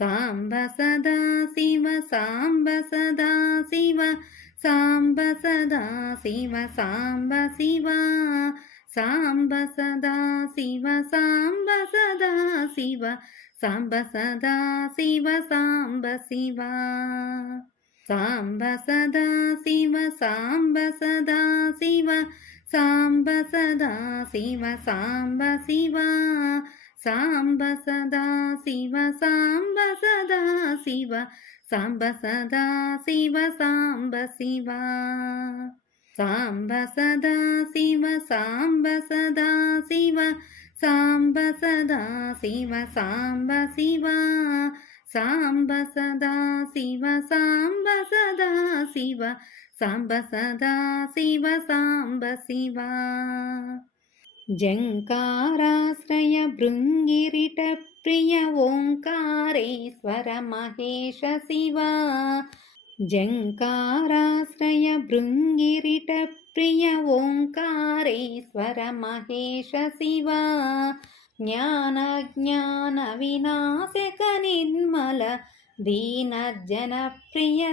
సాంబ సదా శివ సాంబ సదా శివ సాంబ సదా శివ సాంబ శివ సాంబ సదా శివ సాంబ సదా శివ సాంబ సదా శివ సాంబ శివ సాంబ సదా శివ సాంబ సదా శివ సాంబ సదా శివ సాంబ శివ సాంబ సదా శివ సాంబ సదా శివ సాంబ సదా శివ సాంబ శివ సాంబ సదా శివ సాంబ సదా శివ సాంబ సదా శివ సాంబ శివ సాంబ సదా శివ సాంబ సదా శివ సాంబ సదా శివ సాంబ శివ జంకారాశ్రయ భృంగిరిట ప్రియ ఓంకారేశ్వర మహేష శివ. జంకారాశ్రయ భృంగిరిట ప్రియ ఓంకారేశ్వర మహేష శివ. జ్ఞాన జ్ఞాన వినాశక నిర్మల దీన జన ప్రియ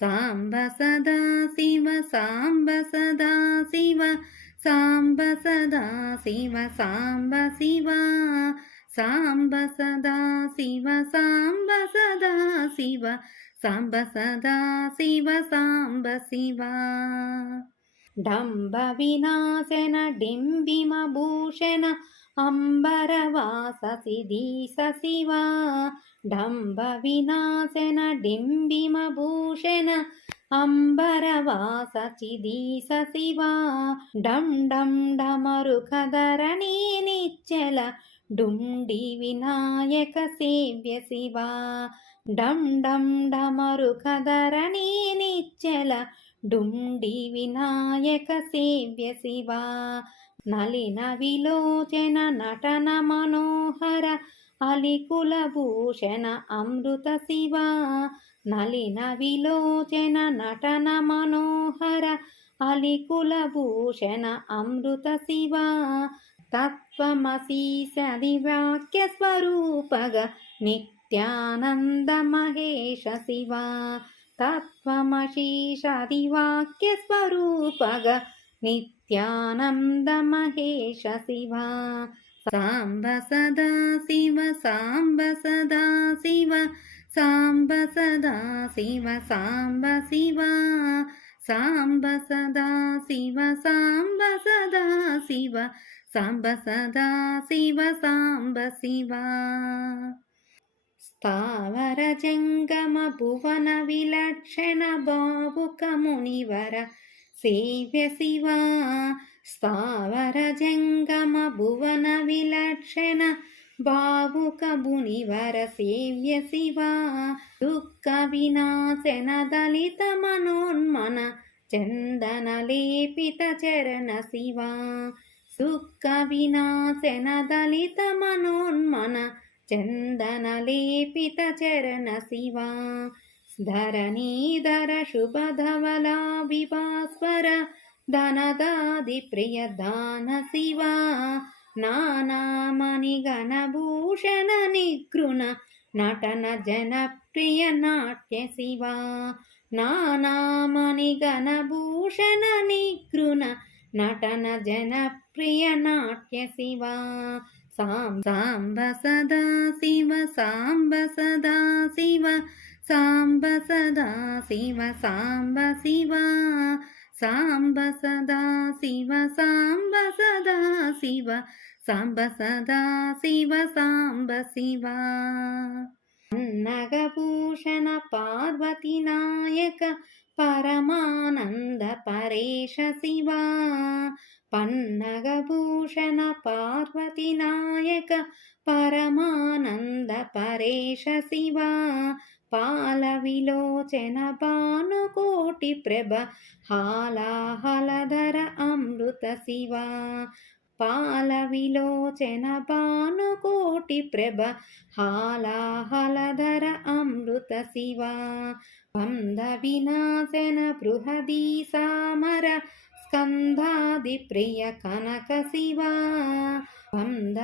साम्ब सदा शिव साम्ब सदा शिव साम्ब सदा शिव साम्ब शिवा साम्ब सदा शिव साम्ब सदा शिव साम्ब सदा शिव साम्ब शिवा। डम्बविनाशेन डिम्बिमभूषण अम्बरवाससि धीष शिवा। సదా శివ సాంబ శివ సాంబ సదా శివ సాంబ సదా శివ సాంబ సదా శివ సాంబ శివ డంబ వినాశన డింబిమ భూషణ అంబరవాస సిదీస శివ డంబ వినాశన డింబిమ భూషణ అంబరవాస చిదీస శివ డం డం డమరుకధరణీ నిచ్చల డుండి వినాయక సేవ్య శివ డం డం డమరుకధరణీ నిచ్చల డుండి వినాయక సేవ్య శివ నలిన విలోచన నటన మనోహర అలికుల భూషణ అమృత శివ నలిన విలోచన నటన మనోహర అలికుల భూషణ అమృత శివ తత్వమసీసది వాక్య స్వరూపగ నిత్యానంద మహేష శివ తత్వమశీషది వాక్య సాంబ సదా శివ సాంబ సదా శివ సాంబ సదా శివ సాంబ శివ సాంబ సదా శివ సాంబ సదా శివ సాంబ సదా శివ సాంబ శివ. స్థావర జంగమ భువన విలక్షణ భావుక మునివర సేవ్య శివా స్థావర జంగమ భువన విలక్షణ భావుక మునివర సేవ్య శివా దుఃఖ వినాశన దళిత మనోన్మన చందన లేపిత చరణ శివా దుఃఖ వినాశన దళిత మనోన్మన చందన లేపిత చరణ శివా. ధరణీధర శుభధవలా విభాస్వర ధనదాది ప్రియ దాన శివ నానామణి గణభూషణ నిగృణ నటన జనప్రియ నాట్య శివా నానామణి గణభూషణ నిగృణ నటన జనప్రియ నాట్య శివా సాం సాంబ సదా శివ సాంబ సదా శివ సాంబ సదా శివ సాంబ శివ. సాంబ సదా శివ సాంబ సదా శివ. సాంబ సదా శివ సాంబ శివ. నగభూషణ పార్వతి నాయక పరమానంద పరేష శివ. పన్నగభూషణ పార్వతి నాయక పరమానంద పరేష శివ. పాల విలోచన భానుకోటి ప్రభ హాలాహలధర అమృత శివ. పాల విలోచన భానుకోటి ప్రభ హాలాహలధర అమృత శివ. వంద వినాశన బృహదీ సామర స్కందాది ప్రియ కనక శివ. వంద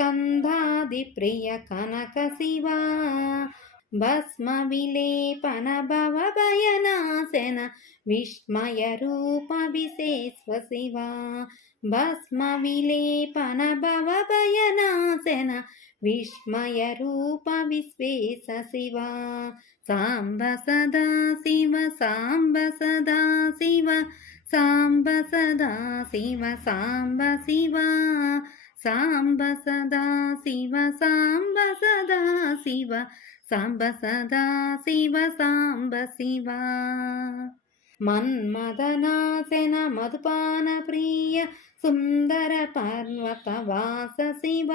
వినాశన బృహదీ సామర స్కందాది ప్రియ కనక శివ భస్మ విలేపన భవ భయనాశన విస్మయ రూప విశేష్వ శివ భస్మ విలేపన భవ భయనాశన సాంబ సదా శివ సాంబ సదా శివ సాంబ సదా శివ సాంబ శివ. మన్మదనాశన మధుపాన ప్రియ సుందర పర్వత వాస శివ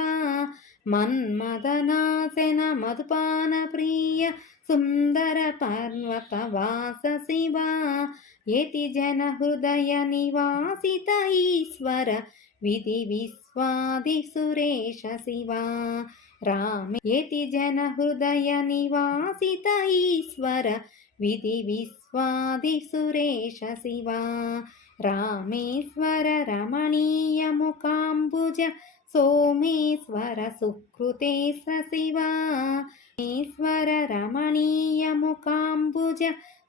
మన్మదనాశన మధుపాన ప్రియ సుందర పర్వత వాస శివ ఎతి జన హృదయ నివాసిత ఈశ్వర విధి విశ్వాది సురేష శివ. రామ యతి జన హృదయ నివాసిత ఈశ్వర. విధి విశ్వాది సురేష శివ. రామేశ్వర రమణీయ ముఖాంబుజ. సోమేశ్వర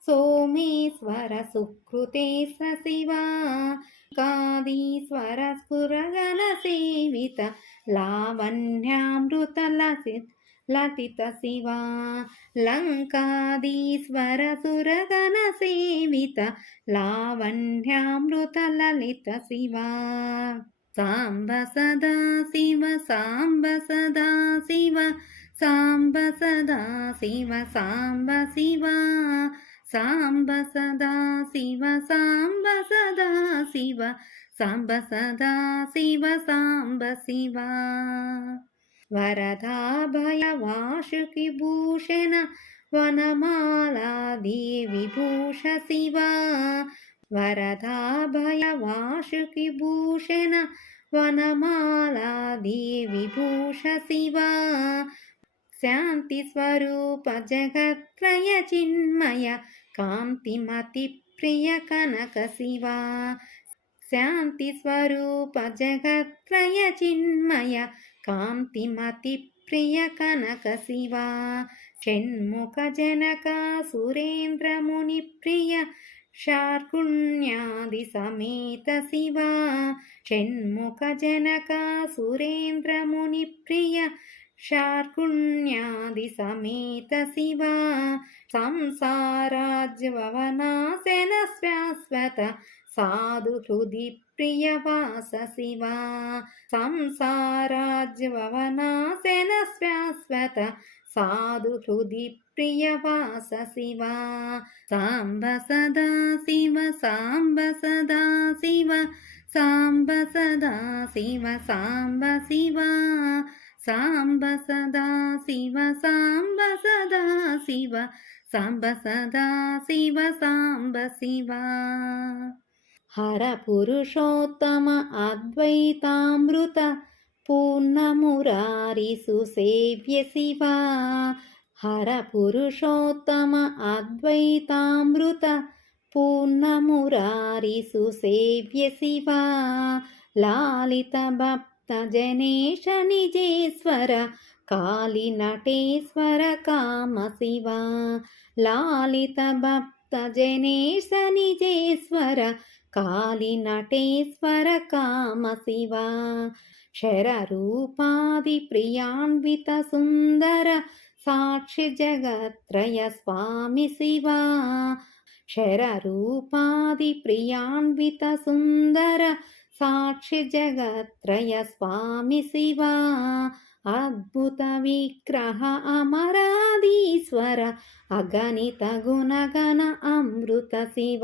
సోమేశ్వర సుకృతే శివ కాదీశ్వర స్ఫురగణ సేవిత లావణ్యామృత లతిత శివ లంకాదీశ్వర సురగణ సేవిత లావణ్యామృత లలిత శివ. సాంబ సదా శివ సాంబ సదా శివ సాంబ సదా శివ సాంబ శివ. సాంబ సదా శివ సాంబ సదా శివ సాంబ సదా శివ సాంబ శివ. వరదాభయ వాసుకి భూషణ వనమాలాది భూష శివ. వరదాభయ వాసుకి భూషణ వనమాలాది భూష శివ. శాంతి స్వరూప జగత్రయ చిన్మయ కాంతిమతి ప్రియ కనక శివా. శాంతి స్వరూప జగత్రయ చిన్మయ. కాంతిమతి ప్రియ కనక శివా. షణ్ముఖ జనక సురేంద్రముని ప్రియ. శార్కుణ్యాది సమేత శివ. షణ్ముఖ జనక సురేంద్ర ముని ప్రియ శార్కుణ్యాది సమేత శివ సంసారాజ్యవనాశన శాశ్వత సాధు హృది ప్రియవాస శివ సంసారాజ్యవనాశన శాశ్వత సాధు హృది ప్రియవాస శివ సాంబ సదా శివ సాంబ సదా శివ సాంబ సదా శివ సాంబ శివ సాంబ సదా సాంబ సదా శివ సాంబ సదా శివ సాంబ శివ. హర పురుషోత్తమ అద్వైతామృత పూర్ణమురారి సుసేవ్య శివ. హర పురుషోత్తమ అద్వైతామృత పూర్ణమురారి సుసేవ్య శివ. లాలిత భక్త జనేశ నిజేశ్వర కాళి నటేశ్వర కామ శివ. లాలిత భక్త జనేశ నిజేశ్వర కాళి నటేశ్వర కామ శివ. శరరూపాది ప్రియాన్విత సుందర సాక్షి జగత్రయ స్వామి శివ. శరరూపాది ప్రియాన్విత సుందర సాక్షి జగత్రయ స్వామి శివ. అద్భుత విగ్రహ అమరాధీశ్వర. అగణిత గుణగణ అమృత శివ.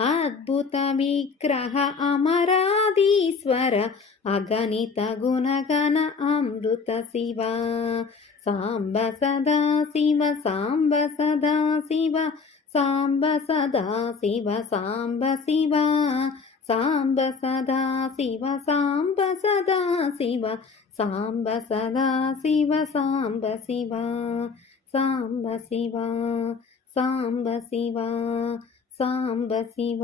అద్భుత విగ్రహ అమరాధీశ్వర. అగణిత గుణగణ అమృత శివ. సాంబ సదా శివ సాంబ సదా శివ. సాంబ సదా శివ సాంబ శివ సాంబ సదా శివ సాంబ సదా శివ సాంబ సదా శివ సాంబ శివ సాంబ శివ సాంబ శివ సాంబ శివ